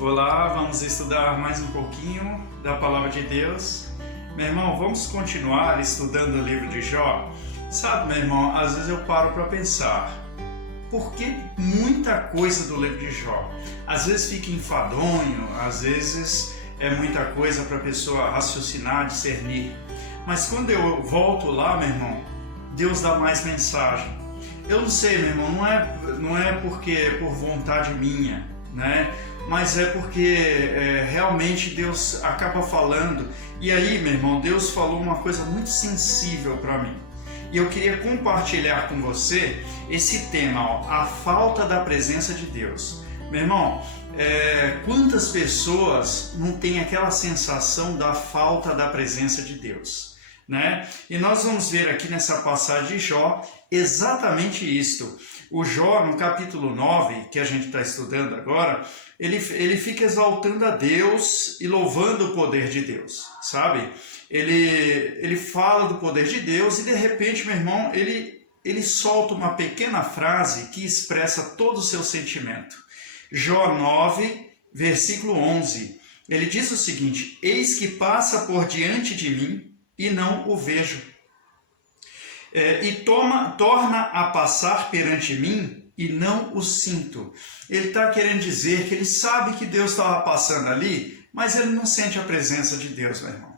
Olá, vamos estudar mais um pouquinho da Palavra de Deus. Meu irmão, vamos continuar estudando o livro de Jó? Sabe, meu irmão, às vezes eu paro para pensar, por que muita coisa do livro de Jó? Às vezes fica enfadonho, às vezes é muita coisa para a pessoa raciocinar, discernir. Mas quando eu volto lá, meu irmão, Deus dá mais mensagem. Eu não sei, meu irmão, não é porque por vontade minha, né? Mas é porque realmente Deus acaba falando. E aí, meu irmão, Deus falou uma coisa muito sensível para mim. E eu queria compartilhar com você esse tema, ó, a falta da presença de Deus. Meu irmão, quantas pessoas não têm aquela sensação da falta da presença de Deus, né? E nós vamos ver aqui nessa passagem de Jó exatamente isto. O Jó, no capítulo 9, que a gente está estudando agora, ele fica exaltando a Deus e louvando o poder de Deus, sabe? Ele fala do poder de Deus e de repente, meu irmão, ele solta uma pequena frase que expressa todo o seu sentimento. Jó 9, versículo 11, ele diz o seguinte: eis que passa por diante de mim e não o vejo. Torna a passar perante mim e não o sinto. Ele está querendo dizer que ele sabe que Deus estava passando ali, mas ele não sente a presença de Deus, meu irmão,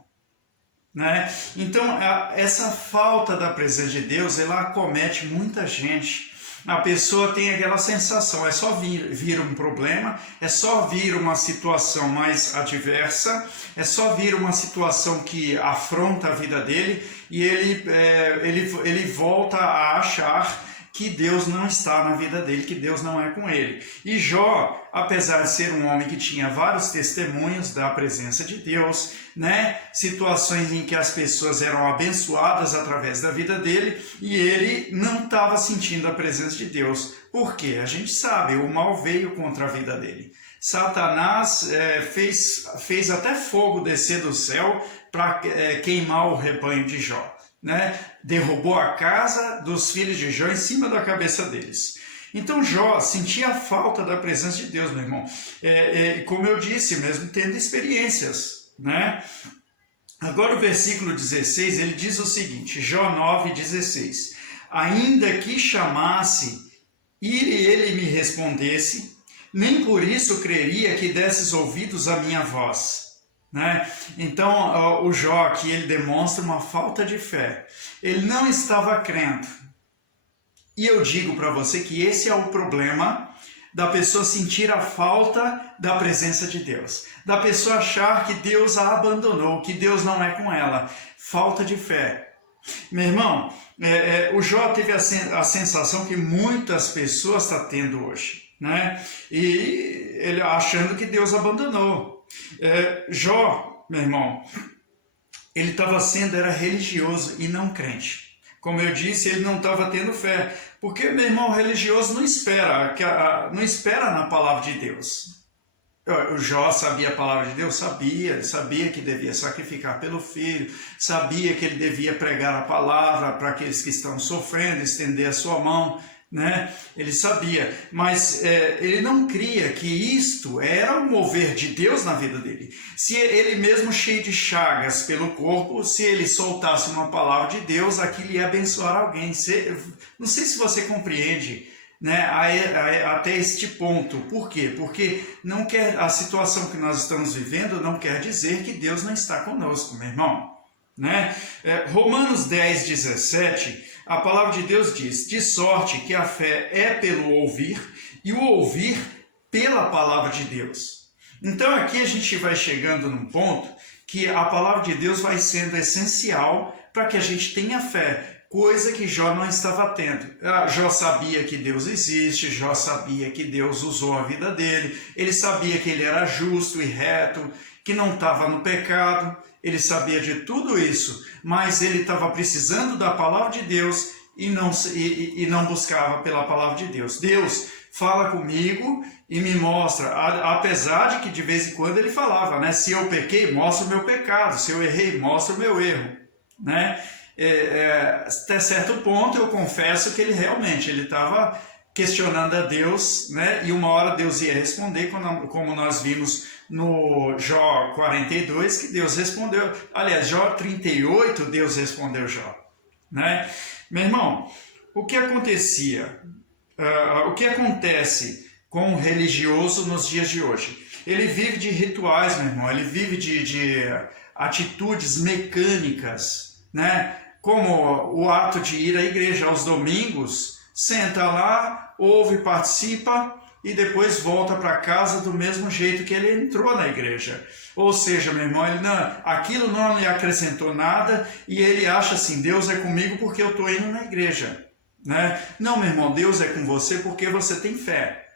né? Então, essa falta da presença de Deus, ela acomete muita gente. A pessoa tem aquela sensação, é só vir um problema, é só vir uma situação mais adversa, é só vir uma situação que afronta a vida dele e ele volta a achar que Deus não está na vida dele, que Deus não é com ele. E Jó, apesar de ser um homem que tinha vários testemunhos da presença de Deus, né, situações em que as pessoas eram abençoadas através da vida dele, e ele não estava sentindo a presença de Deus. Por quê? A gente sabe, o mal veio contra a vida dele. Satanás fez até fogo descer do céu para queimar o rebanho de Jó, né? Derrubou a casa dos filhos de Jó em cima da cabeça deles. Então Jó sentia a falta da presença de Deus, meu irmão. Como eu disse, mesmo tendo experiências, né? Agora o versículo 16, ele diz o seguinte, Jó 9:16. Ainda que chamasse e ele me respondesse, nem por isso creria que desses ouvidos à minha voz. Né? Então o Jó aqui, ele demonstra uma falta de fé. Ele não estava crendo. E eu digo para você que esse é o problema da pessoa sentir a falta da presença de Deus. Da pessoa achar que Deus a abandonou, que Deus não é com ela. Falta de fé. Meu irmão, o Jó teve a sensação que muitas pessoas estão tendo hoje, né? E ele achando que Deus abandonou. Jó, meu irmão, ele era religioso e não crente. Como eu disse, ele não estava tendo fé, porque, meu irmão, o religioso não espera na palavra de Deus. O Jó sabia a palavra de Deus? Sabia que devia sacrificar pelo filho, sabia que ele devia pregar a palavra para aqueles que estão sofrendo, estender a sua mão, né? Ele sabia, mas ele não cria que isto era o mover de Deus na vida dele. Se ele mesmo cheio de chagas pelo corpo, se ele soltasse uma palavra de Deus, aquilo ia abençoar alguém. Não sei se você compreende, né, até este ponto. Por quê? Porque a situação que nós estamos vivendo não quer dizer que Deus não está conosco, meu irmão, né? Romanos 10:17, a palavra de Deus diz: de sorte que a fé é pelo ouvir e o ouvir pela palavra de Deus. Então aqui a gente vai chegando num ponto que a palavra de Deus vai sendo essencial para que a gente tenha fé, coisa que Jó não estava tendo. Jó sabia que Deus existe, Jó sabia que Deus usou a vida dele, ele sabia que ele era justo e reto, que não estava no pecado. Ele sabia de tudo isso, mas ele estava precisando da palavra de Deus e não buscava pela palavra de Deus. Deus, fala comigo e me mostra, apesar de que de vez em quando ele falava, né? Se eu pequei, mostra o meu pecado, se eu errei, mostra o meu erro, né? Até certo ponto eu confesso que ele realmente estava questionando a Deus, né? E uma hora Deus ia responder, como nós vimos no Jó 42, que Deus respondeu. Aliás, Jó 38, Deus respondeu Jó, né? Meu irmão, o que acontecia? O que acontece com o religioso nos dias de hoje? Ele vive de rituais, meu irmão, ele vive de atitudes mecânicas, né? Como o ato de ir à igreja aos domingos, senta lá, ouve, participa e depois volta para casa do mesmo jeito que ele entrou na igreja. Ou seja, meu irmão, aquilo não lhe acrescentou nada e ele acha assim, Deus é comigo porque eu estou indo na igreja, né? Não, meu irmão, Deus é com você porque você tem fé.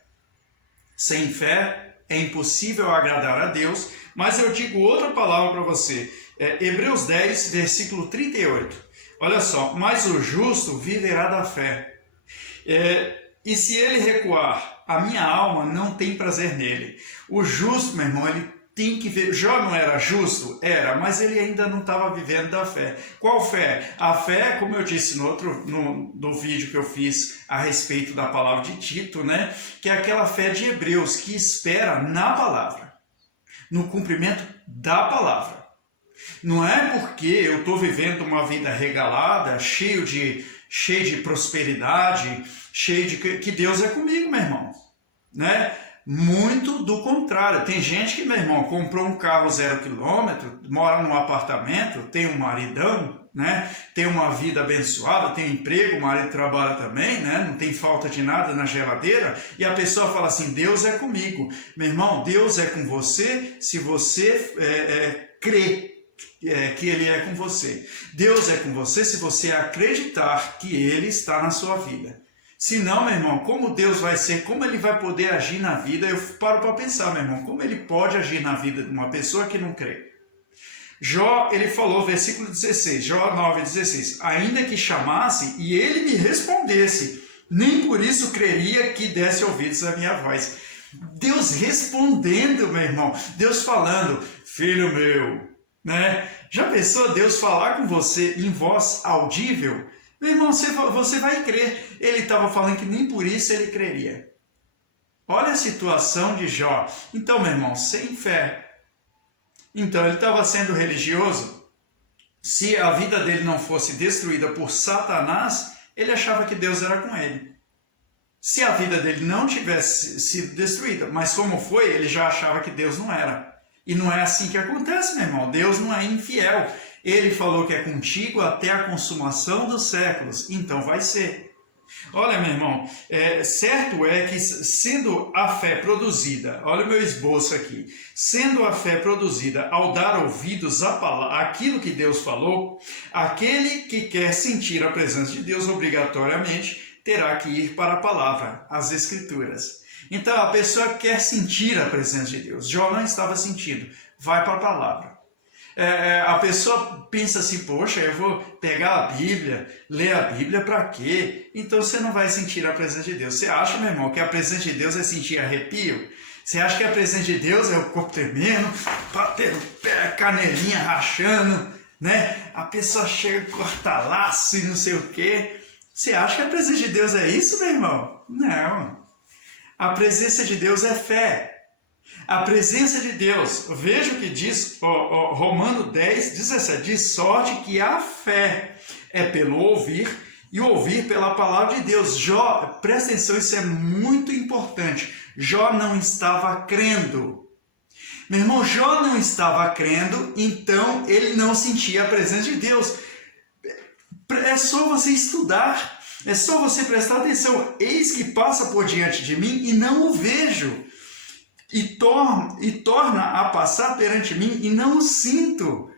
Sem fé é impossível agradar a Deus, mas eu digo outra palavra para você. Hebreus 10, versículo 38. Olha só, mas o justo viverá da fé. E se ele recuar, a minha alma não tem prazer nele. O justo, meu irmão, ele tem que ver. Jó não era justo? Era, mas ele ainda não estava vivendo da fé. Qual fé? A fé, como eu disse no vídeo que eu fiz a respeito da palavra de Tito, né? Que é aquela fé de Hebreus que espera na palavra, no cumprimento da palavra. Não é porque eu estou vivendo uma vida regalada, cheio de prosperidade, cheio de que Deus é comigo, meu irmão, né? Muito do contrário. Tem gente que, meu irmão, comprou um carro 0 km, mora num apartamento, tem um maridão, né? Tem uma vida abençoada, tem um emprego, o marido trabalha também, né? Não tem falta de nada na geladeira, e a pessoa fala assim, Deus é comigo. Meu irmão, Deus é com você se você crê que Ele é com você. Deus é com você se você acreditar que Ele está na sua vida. Se não, meu irmão, como Deus vai ser, como Ele vai poder agir na vida? Eu paro para pensar, meu irmão, como Ele pode agir na vida de uma pessoa que não crê? Jó, ele falou, versículo 16, Jó 9,16, ainda que chamasse e Ele me respondesse, nem por isso creria que desse ouvidos à minha voz. Deus respondendo, meu irmão, Deus falando, filho meu, né? Já pensou Deus falar com você em voz audível? Meu irmão, você vai crer. Ele estava falando que nem por isso ele creria. Olha a situação de Jó. Então, meu irmão, sem fé. Então, ele estava sendo religioso. Se a vida dele não fosse destruída por Satanás, ele achava que Deus era com ele. Se a vida dele não tivesse sido destruída, mas como foi, ele já achava que Deus não era. E não é assim que acontece, meu irmão. Deus não é infiel. Ele falou que é contigo até a consumação dos séculos. Então vai ser. Olha, meu irmão, certo é que sendo a fé produzida, olha o meu esboço aqui, sendo a fé produzida ao dar ouvidos àquilo que Deus falou, aquele que quer sentir a presença de Deus obrigatoriamente terá que ir para a palavra, as Escrituras. Então, a pessoa quer sentir a presença de Deus. Jó não estava sentindo. Vai para a palavra. A pessoa pensa assim, poxa, eu vou pegar a Bíblia, ler a Bíblia para quê? Então, você não vai sentir a presença de Deus. Você acha, meu irmão, que a presença de Deus é sentir arrepio? Você acha que a presença de Deus é o corpo tremendo, bater o pé, a canelinha rachando, né? A pessoa chega, corta laço e não sei o quê. Você acha que a presença de Deus é isso, meu irmão? Não. A presença de Deus é fé. A presença de Deus, veja o que diz Romanos 10, 17, de sorte que a fé é pelo ouvir e ouvir pela palavra de Deus. Jó, presta atenção, isso é muito importante. Jó não estava crendo. Meu irmão, Jó não estava crendo, então ele não sentia a presença de Deus. É só você estudar. É só você prestar atenção. Eis que passa por diante de mim e não o vejo. E torna a passar perante mim e não o sinto.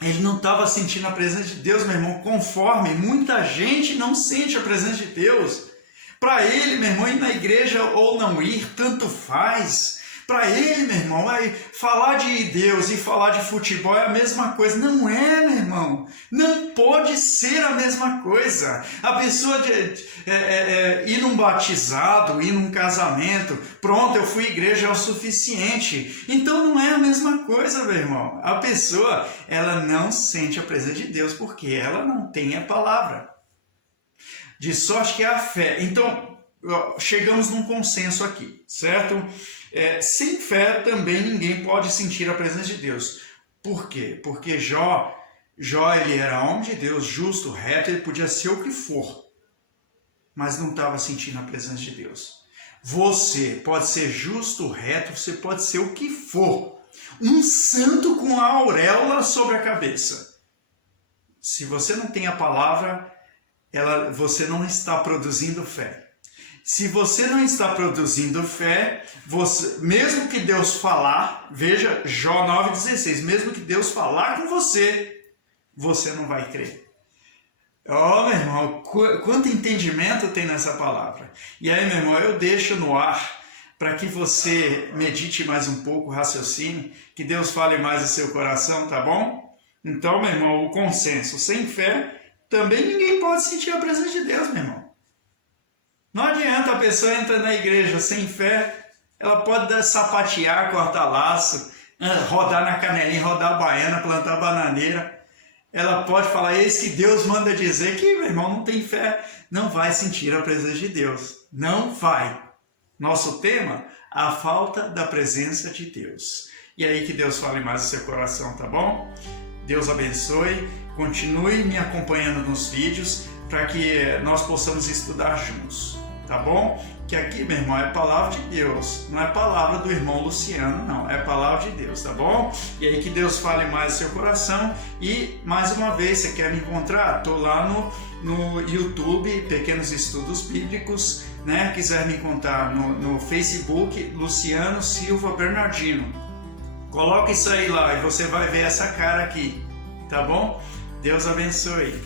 Ele não estava sentindo a presença de Deus, meu irmão, conforme muita gente não sente a presença de Deus. Para ele, meu irmão, ir na igreja ou não ir, tanto faz. Para ele, meu irmão, falar de Deus e falar de futebol é a mesma coisa. Não é, meu irmão. Não pode ser a mesma coisa. A pessoa ir num batizado, ir num casamento, pronto, eu fui à igreja é o suficiente. Então não é a mesma coisa, meu irmão. A pessoa, ela não sente a presença de Deus porque ela não tem a palavra. De sorte que é a fé. Então, chegamos num consenso aqui, certo? Sem fé também ninguém pode sentir a presença de Deus. Por quê? Porque Jó ele era homem de Deus, justo, reto, ele podia ser o que for, mas não estava sentindo a presença de Deus. Você pode ser justo, reto, você pode ser o que for, um santo com a auréola sobre a cabeça. Se você não tem a palavra, você não está produzindo fé. Se você não está produzindo fé, mesmo que Deus falar, veja Jó 9,16, mesmo que Deus falar com você, você não vai crer. Meu irmão, quanto entendimento tem nessa palavra. E aí, meu irmão, eu deixo no ar para que você medite mais um pouco, raciocine, que Deus fale mais no seu coração, tá bom? Então, meu irmão, o consenso, sem fé, também ninguém pode sentir a presença de Deus, meu irmão. Não adianta a pessoa entrar na igreja sem fé, ela pode sapatear, cortar laço, rodar na canelinha, rodar a baiana, plantar bananeira. Ela pode falar, eis que Deus manda dizer que, meu irmão, não tem fé, não vai sentir a presença de Deus. Não vai. Nosso tema, a falta da presença de Deus. E aí que Deus fale mais no seu coração, tá bom? Deus abençoe, continue me acompanhando nos vídeos para que nós possamos estudar juntos, tá bom? Que aqui, meu irmão, é palavra de Deus, não é palavra do irmão Luciano, não, é palavra de Deus, tá bom? E aí que Deus fale mais no seu coração e, mais uma vez, você quer me encontrar? Estou lá no YouTube, Pequenos Estudos Bíblicos, né? Quiser me encontrar no Facebook, Luciano Silva Bernardino. Coloca isso aí lá e você vai ver essa cara aqui, tá bom? Deus abençoe.